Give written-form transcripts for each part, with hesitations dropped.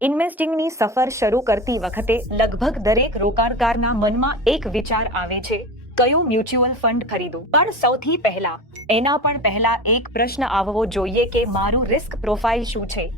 ઇન્વેસ્ટિંગની સફર શરૂ કરતી વખતે લગભગ દરેક રોકાણકારના મનમાં એક વિચાર આવે છે, કયું મ્યુચ્યુઅલ ફંડ ખરીદું. પણ સૌથી પહેલા એક પ્રશ્ન આવવો જોઈએ કે મારું રિસ્ક પ્રોફાઇલ શું છે,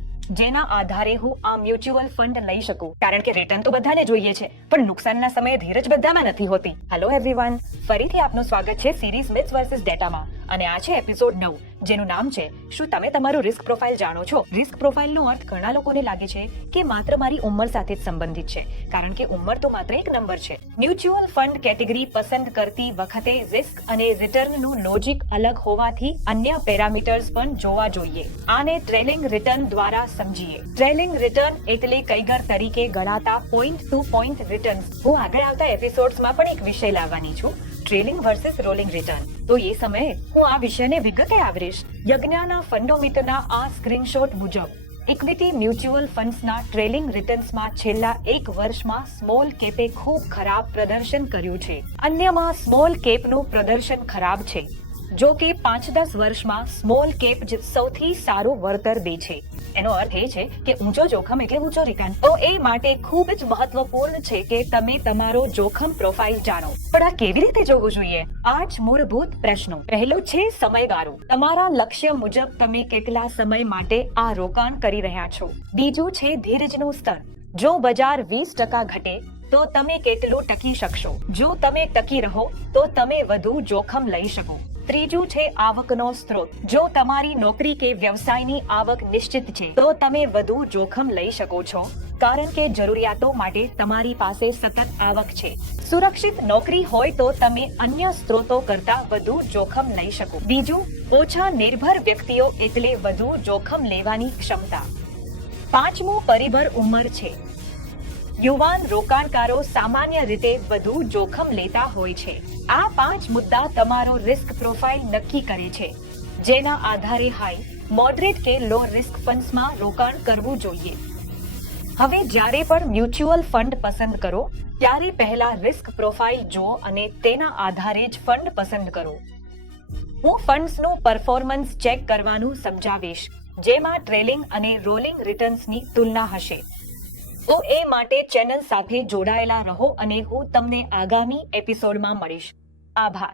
જેના આધારે હું આ મ્યુચ્યુઅલ ફંડ લઈ શકું. કારણ કે રિટર્ન તો બધાને જોઈએ છે, પણ નુકસાનના સમયે ધીરજ બધામાં નથી હોતી. હેલો એવરીવન, ફરીથી આપનું સ્વાગત છે સિરીઝ મિથ્સ વર્સિસ ડેટામાં. અને આ છે એપિસોડ 9, જેનું નામ છે શું તમે તમારું રિસ્ક પ્રોફાઇલ જાણો છો? રિસ્ક પ્રોફાઇલનો અર્થ ઘણા લોકોને લાગે છે કે માત્ર મારી ઉંમર સાથે જ સંબંધિત છે, કારણ કે ઉંમર તો માત્ર એક નંબર છે. મ્યુચ્યુઅલ ફંડ કેટેગરી પસંદ કરતી વખતે રિસ્ક અને રિટર્નનું લોજિક અલગ હોવાથી અન્ય પેરામીટર્સ પણ જોવા જોઈએ. આને ટ્રેલિંગ રિટર્ન દ્વારા સમજીએ. ટ્રેલિંગ રિટર્ન એટલે કૈગર તરીકે ગણાતા પોઈન્ટ ટુ પોઈન્ટ રિટર્ન્સ. હું આગળ આવતા એપિસોડ્સમાં પણ એક વિષય લાવવાની છું, ટ્રેલિંગ વર્સિસ રોલિંગ રિટર્ન. તો એ સમયે હું આ વિષયને વિગતે આવરીશ. યજ્ઞના ફંડોમીટરના આ સ્ક્રીનશોટ મુજબ ઇક્વિટી મ્યુચ્યુઅલ ફંડ્સના ટ્રેલિંગ રિટર્ન્સમાં છેલ્લા એક વર્ષમાં સ્મોલ કેપે ખૂબ ખરાબ પ્રદર્શન કર્યું છે. અન્યમાં સ્મોલ કેપનું પ્રદર્શન ખરાબ છે, જો કે 5-10 વર્ષમાં સ્મોલ કેપ જ સૌથી સારું વળતર દે છે. એનો અર્થ એ છે કે ઊંચો જોખમ એટલે ઊંચો રિટર્ન. તો એ માટે ખૂબ જ મહત્વપૂર્ણ છે કે તમે તમારો જોખમ પ્રોફાઇલ જાણો. પણ આ કેવી રીતે જોવું જોઈએ? 8 મૂળભૂત પ્રશ્નો. પહેલું છે સમયગાળો. તમારા લક્ષ્ય મુજબ તમે કેટલા સમય માટે આ રોકાણ કરી રહ્યા છો. બીજું છે ધીરજનું સ્તર. જો બજાર 20% ઘટે તો તમે કેટલું ટકી શકશો. જો તમે ટકી રહો તો તમે વધુ જોખમ લઈ શકો. ત્રીજું છે આવકનો સ્ત્રોત. જો તમારી નોકરી કે વ્યવસાયની આવક નિશ્ચિત છે તો તમે વધુ જોખમ લઈ શકો છો, કારણ કે જરૂરિયાતો માટે તમારી પાસે સતત આવક છે. સુરક્ષિત નોકરી હોય તો તમે અન્ય સ્ત્રોતો કરતા વધુ જોખમ લઈ શકો. બીજું, ઓછા નિર્ભર વ્યક્તિઓ એટલે વધુ જોખમ લેવાની ક્ષમતા. પાંચમું પરિબળ ઉંમર છે. યુવાન રોકાણકારો સામાન્ય રીતે વધુ જોખમ લેતા હોય છે. આ 5 મુદ્દા તમારો રિસ્ક પ્રોફાઇલ નક્કી કરે છે, જેના આધારે હાઈ, મોડરેટ કે લો રિસ્ક ફંડ્સમાં રોકાણ કરવું જોઈએ. હવે જ્યારે પણ મ્યુચ્યુઅલ ફંડ પસંદ કરો ત્યારે પહેલા રિસ્ક પ્રોફાઇલ જુઓ અને તેના આધારે જ ફંડ પસંદ કરો. હું ફંડ્સનું પરફોર્મન્સ ચેક કરવાનું સમજાવીશ, જેમાં ટ્રેલિંગ અને રોલિંગ રિટર્ન્સની તુલના હશે. તો એ માટે ચેનલ સાથે જોડાયેલા રહો અને હું તમને આગામી એપિસોડમાં મળીશ. આભાર.